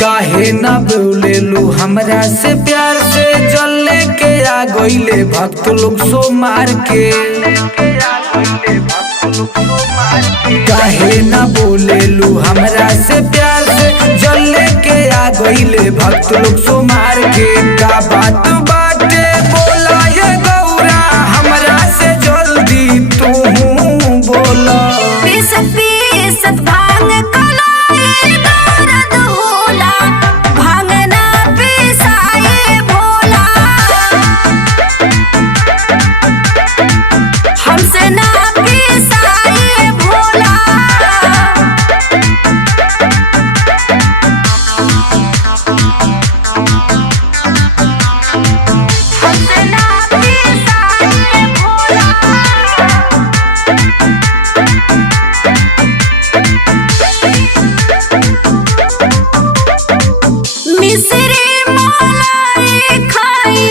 काहे ना बोलेलू हमरा से प्यार से जल के आ गईले भक्त लोग सो मार के। काहे ना बोलेलू हमरा से प्यार से जल के आ गईले भक्त लोग सो मार के। का बात बाटे बोला ये गौरा हमरा से जल्दी तू बोला। पीसत पीसत भांग कलाई दर्द होला, भांग ना पिसाए भोला। हमसे ना पिसाए भोला। हमसे ना पिसाए भोला। मिसरी मलाई खाई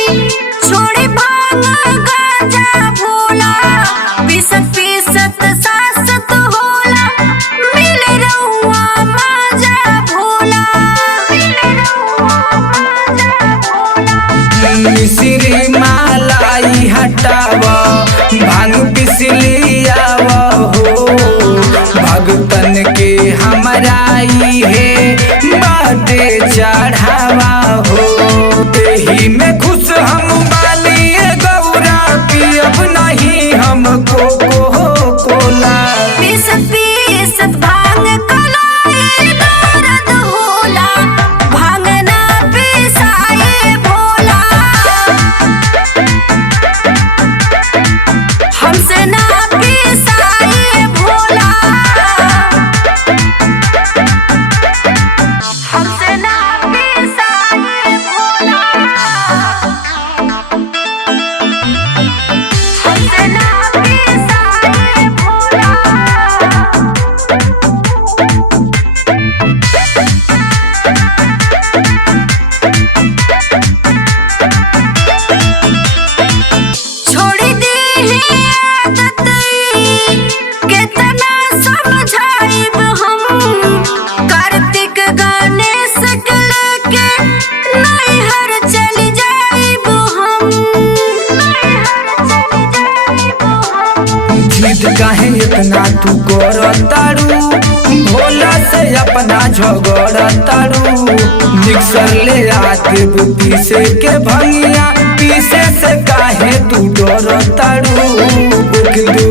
छोड़ी भांग गाजा भोला। पीसत पीसत सासत होला, मिले रहुआ माजा भोला। मिले रहुआ माजा भोला। मिसरी मालाई हटावा भांग पिसली आवा हो। भगतन के हमरा है बाटे चढ़ावा हो। एही में खुश हम बानी गौरा पियब नहीं हमको कोला। पीसत पीसत भांग कलाई दर्द होला, भांग ना पिसाए भोला। हमसे ना पिसाए भोला। हमसे ना पिसाए भोला। हमसे ना पिसाए भोला। छोड़ी दी आदत कितना समझाइब हम। कार्तिक गणेश के लेके नैहर चली जाइब हम। नैहर चली जाइब हम। जिद काहे इतना तू करतारू भोला से अपना झगड़तारू। मिक्सर ले आके पीसे के भंगिया पीसे से काहे तू डरतारू।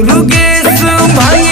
दुर्गेश भंगिया